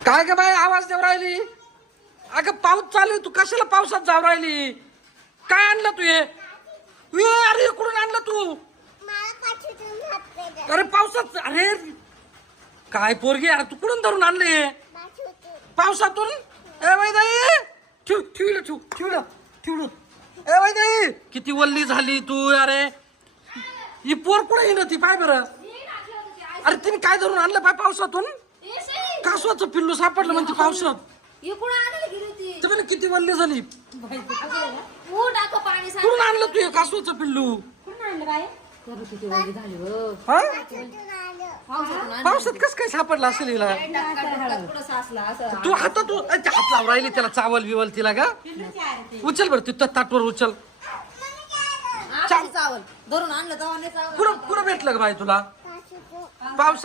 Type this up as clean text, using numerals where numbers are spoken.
काय ग बाई आवाज देऊ राहिली? अगं पाऊस चालू आहे, तू कशाला पावसात जाऊ राहिली? काय आणलं तू हे? अरे कुठून आणलं तू? अरे पावसात, अरे काय पोरगी यार, तू कुठून धरून आणले पावसातून? ए वैदाई ठेवलं ए वैदाई, किती वल्ली झाली तू? अरे ही पोर कुठे येईल ती? पाय बरं, अरे तिने काय धरून आणलं पाय पावसातून? कासवाचं पिल्लू सापडलं म्हणते पावसात. तुम्ही किती वल्ली झाली? कुठून आणलं तू हे कासवाचं पिल्लू? पावसात कस काय सापडला असेल हिला? तू हात लावून राहिली त्याला, चावल बिवल तिला का? उचल बरं तू ताटवर उचल. धरून आणलं कुठं भेटलं ग बाई तुला पाऊस?